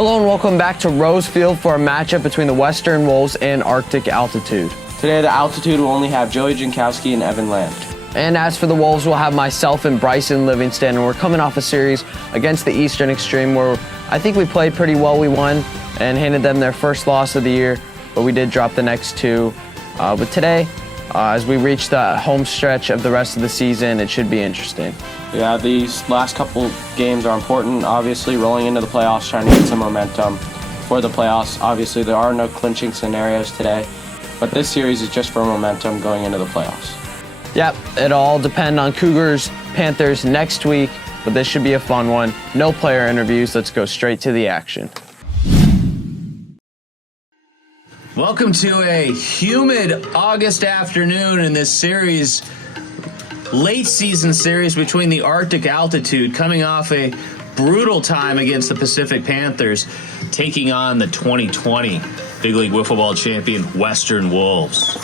Hello and welcome back to Rose Field for a matchup between the Western Wolves and Arctic Altitude. Today the Altitude will only have Joey Jankowski and Evan Land. And as for the Wolves, we'll have myself and Bryson Livingston, and we're coming off a series against the Eastern Extreme where I think we played pretty well. We won and handed them their first loss of the year, but we did drop the next two. But today, as we reach the home stretch of the rest of the season, it should be interesting. Yeah, these last couple games are important, obviously, rolling into the playoffs, trying to get some momentum for the playoffs. Obviously, there are no clinching scenarios today, but this series is just for momentum going into the playoffs. Yep, it'll all depend on Cougars, Panthers next week, but this should be a fun one. No player interviews, let's go straight to the action. Welcome to a humid August afternoon in this series, late season series between the Arctic Altitude, coming off a brutal time against the Pacific Panthers, taking on the 2020 Big League Wiffle Ball champion Western Wolves.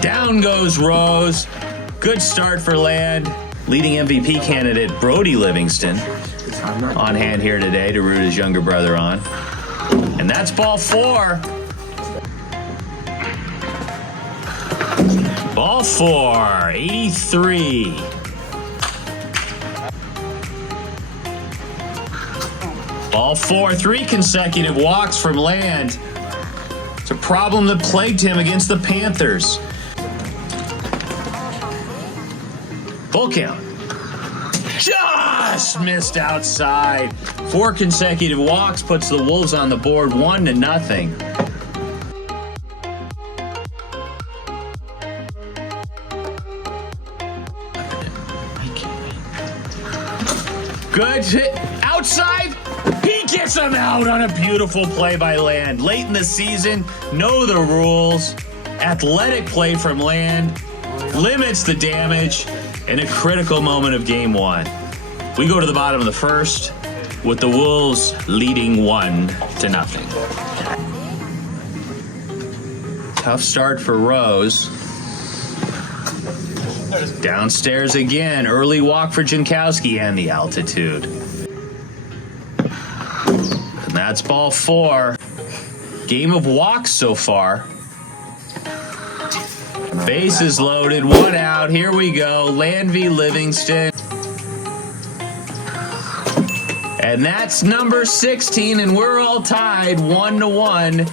Down goes Rose. Good start for Land. Leading MVP candidate Brody Livingston on hand here today to root his younger brother on. And that's ball four. Ball four, 83. Ball four, 3 consecutive walks from Land. It's a problem that plagued him against the Panthers. Full count. Just missed outside. 4 consecutive walks puts the Wolves on the board 1-0. Good hit outside. He gets him out on a beautiful play by Land. Late in the season, know the rules. Athletic play from Land limits the damage in a critical moment of game one. We go to the bottom of the first with the Wolves leading 1-0. Tough start for Rose. Downstairs again, early walk for Jankowski and the Altitude. And that's ball four. Game of walks so far. Bases loaded, 1 out, here we go, Land v. Livingston. And that's number 16, and we're all tied 1-1.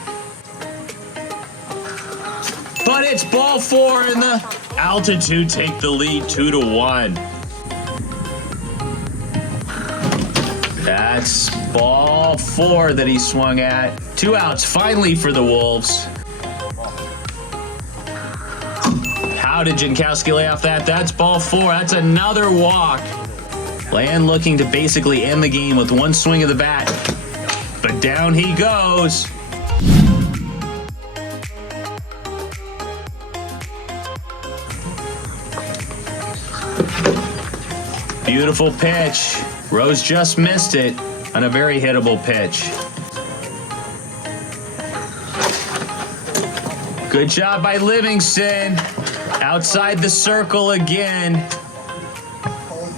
But it's ball four, and the Altitude take the lead 2-1. That's ball four that he swung at. 2 outs finally for the Wolves. How did Jankowski lay off that? That's ball four. That's another walk. Land looking to basically end the game with 1 swing of the bat. But down he goes. Beautiful pitch. Rose just missed it on a very hittable pitch. Good job by Livingston. Outside the circle again.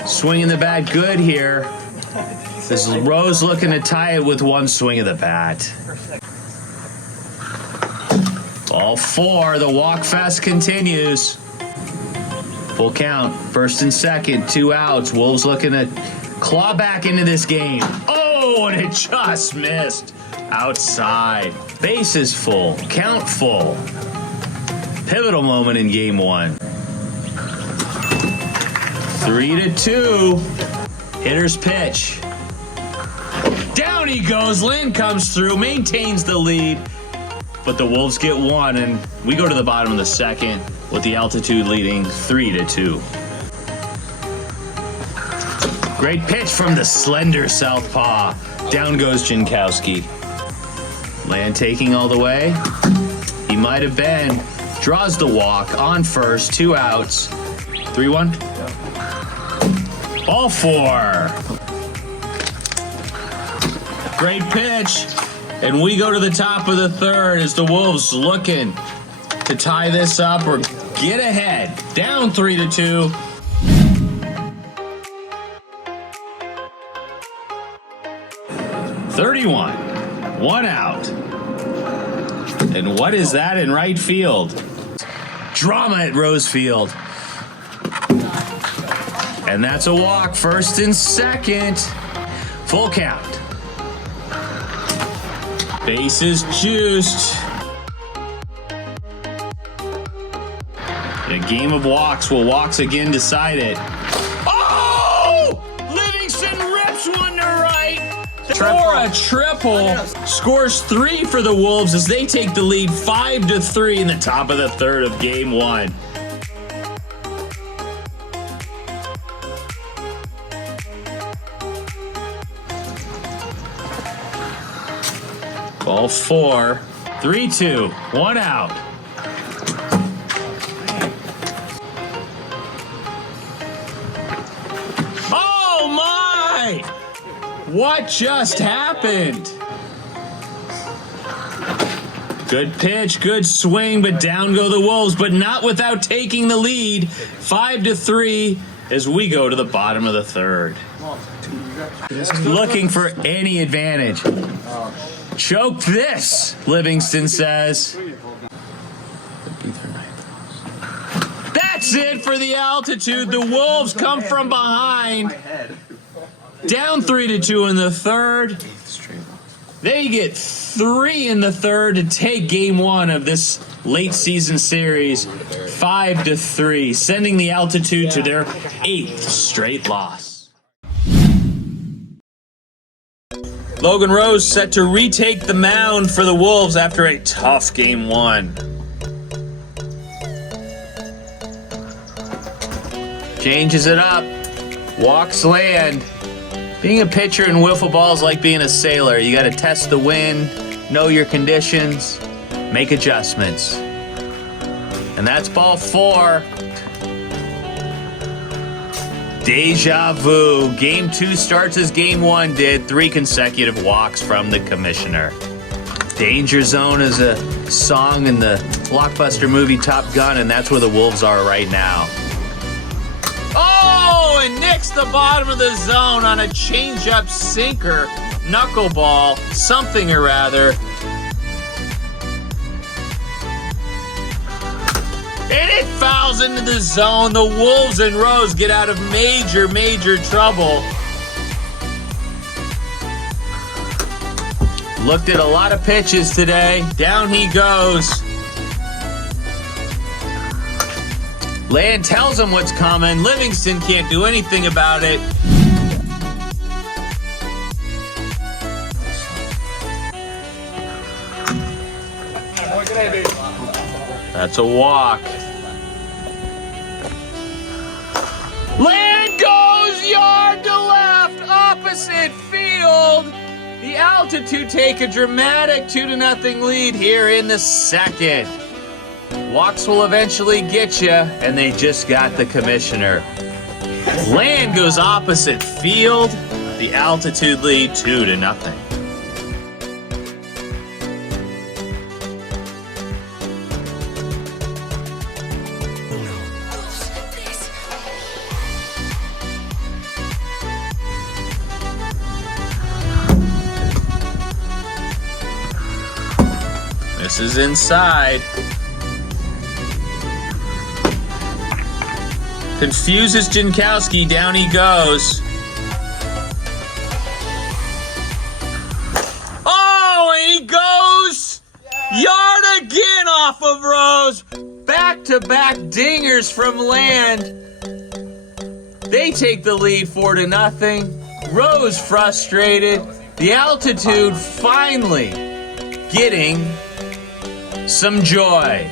Swinging the bat good here. This is Rose looking to tie it with 1 swing of the bat. Ball four, the walk fest continues. Full count, first and second, 2 outs. Wolves looking to claw back into this game. Oh, and it just missed. Outside. Bases full, count full. Pivotal moment in game one. 3-2. Hitter's pitch. Down he goes. Land comes through, maintains the lead. But the Wolves get 1, and we go to the bottom of the second with the Altitude leading 3-2. Great pitch from the slender southpaw. Down goes Jankowski. Land taking all the way. He might have been. Draws the walk on first, 2 outs. 3-1. Ball four. Great pitch. And we go to the top of the third as the Wolves looking to tie this up or get ahead. Down 3-2. 31. 1 out. And what is that in right field? Drama at Rose Field. And that's a walk, first and second. Full count. Bases juiced. In a game of walks, will walks again decide it? Oh! Livingston rips one to right. For a triple. Scores 3 for the Wolves as they take the lead 5-3 in the top of the third of game 1. Ball 4. 3-2. 1 out. Oh my! What just happened? Good pitch, good swing, but down go the Wolves, but not without taking the lead. 5-3 as we go to the bottom of the third. Looking for any advantage. Choke this, Livingston says. That's it for the altitude. The Wolves come from behind. Down 3-2 in the third. They get 3 in the third to take game 1 of this late season series 5-3, sending the altitude to their 8th straight loss. Logan Rose set to retake the mound for the Wolves after a tough game 1. Changes it up. Walks land. Being a pitcher in wiffle ball is like being a sailor. You got to test the wind, know your conditions, make adjustments. And that's ball 4. Deja vu. Game 2 starts as game 1 did. 3 consecutive walks from the commissioner. Danger Zone is a song in the blockbuster movie Top Gun, and that's where the Wolves are right now. Oh, and nicks the bottom of the zone on a change-up sinker, knuckleball, something or rather. And it fouls into the zone. The Wolves and Rose get out of major, major trouble. Looked at a lot of pitches today. Down he goes. Land tells him what's coming. Livingston can't do anything about it. That's a walk. Land goes yard to left, opposite field. The altitude take a dramatic 2-0 lead here in the second. Walks will eventually get you, and they just got the commissioner. Land goes opposite field. The altitude lead 2-0. This is inside. Confuses Jankowski, down he goes. Oh, and he goes yard again off of Rose. Back-to-back dingers from Land. They take the lead 4-0. Rose frustrated. The altitude finally getting some joy.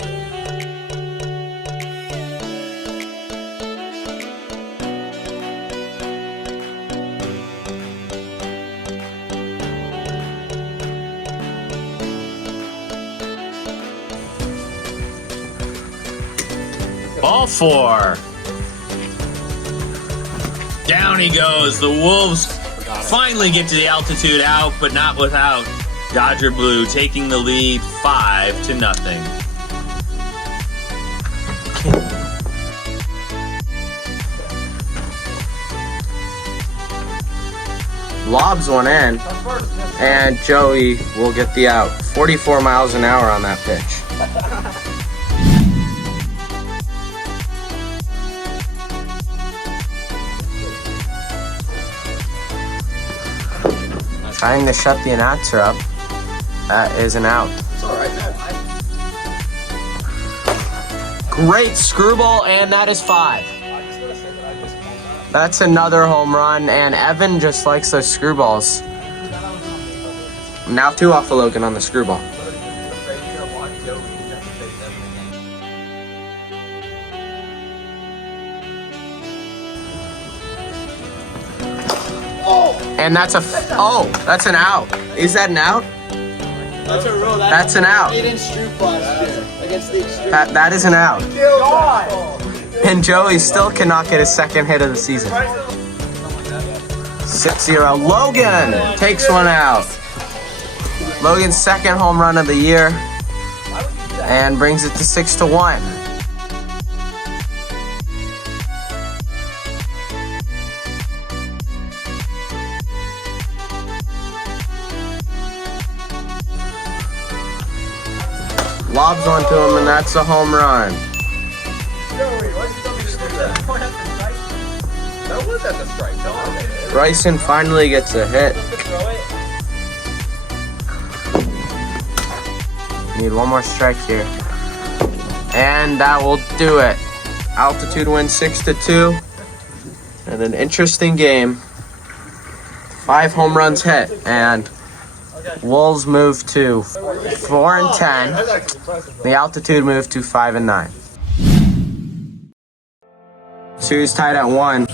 Ball 4. Down he goes. The Wolves finally get to the altitude out, but not without Dodger Blue taking the lead 5-0. lobs one in, and Joey will get the out. 44 miles an hour on that pitch. Trying to shut the announcer up. That is an out. It's all right, man. Great screwball, and that is 5. That's another home run, and Evan just likes those screwballs. Now 2 off of Logan on the screwball. And that's that's an out. Is that an out? That's a rule. That's an out. Against the extreme. That is an out. And Joey still cannot get his second hit of the season. 6-0. Logan takes one out. Logan's second home run of the year and brings it to 6-1. Lobs onto him, and that's a home run. That was at the strike. Bryson finally gets a hit. Need one more strike here. And that will do it. Altitude wins 6-2. And an interesting game. 5 home runs hit, and Wolves move to 4-10. The Altitude moved to 5-9. Series tied at 1.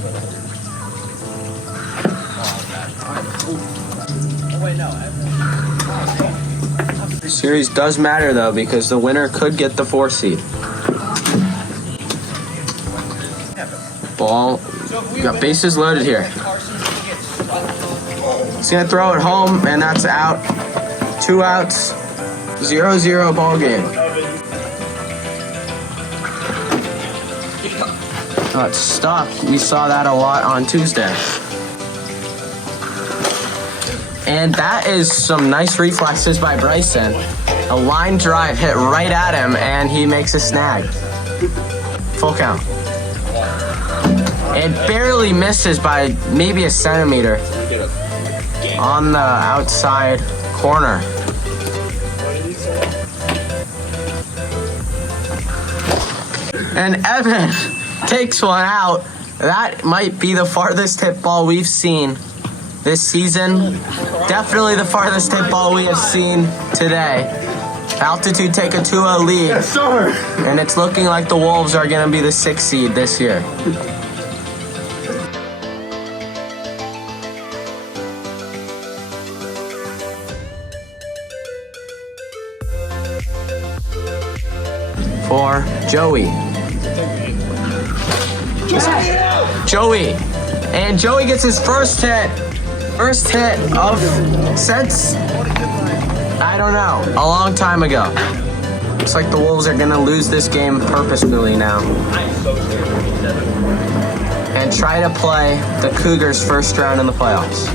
Series does matter though, because the winner could get the 4 seed. Ball, got bases loaded here. He's gonna throw it home, and that's out. 2 outs, 0-0 ball game. Oh, it's stuck. We saw that a lot on Tuesday. And that is some nice reflexes by Bryson. A line drive hit right at him, and he makes a snag. Full count. It barely misses by maybe a centimeter on the outside corner. And Evan takes one out. That might be the farthest hit ball we've seen this season. Definitely the farthest hit ball we have seen today. Altitude take a 2-0 lead. Yes, sir. And it's looking like the Wolves are going to be the 6th seed this year. For Joey. Joey. And Joey gets his first hit. First hit of since, I don't know, a long time ago. Looks like the Wolves are gonna lose this game purposefully now. And try to play the Cougars first round in the playoffs.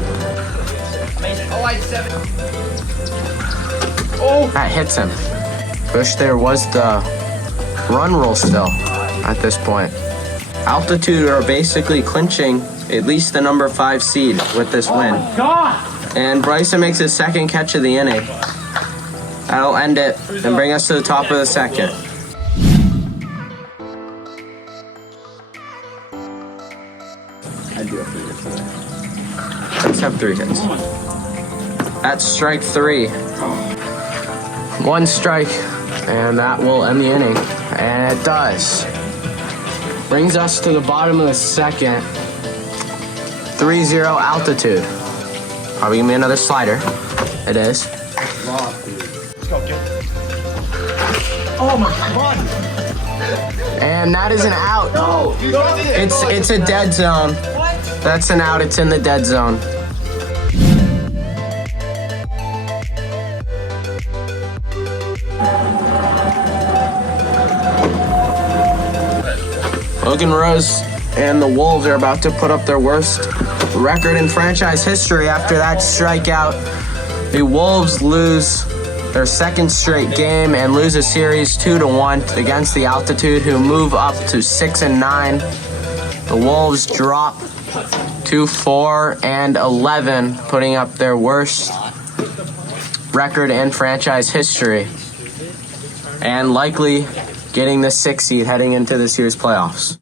That hits him. Wish there was the run rule still at this point. Altitude are basically clinching at least the number 5 seed with this win. And Bryson makes his second catch of the inning. That'll end it and bring us to the top of the second. Let's have 3 hits. That's strike 3. 1 strike, and that will end the inning. And it does. Brings us to the bottom of the second. 3-0 Altitude. Probably gonna be another slider. It is. Let's go, get it. Oh my God! And that is an out. No, It's a dead zone. What? That's an out. It's in the dead zone. Logan Rose and the Wolves are about to put up their worst record in franchise history after that strikeout. The Wolves lose their second straight game and lose a series 2-1 against the Altitude, who move up to 6-9. The Wolves drop to 4-11, putting up their worst record in franchise history, and likely getting the 6th seed heading into this year's playoffs.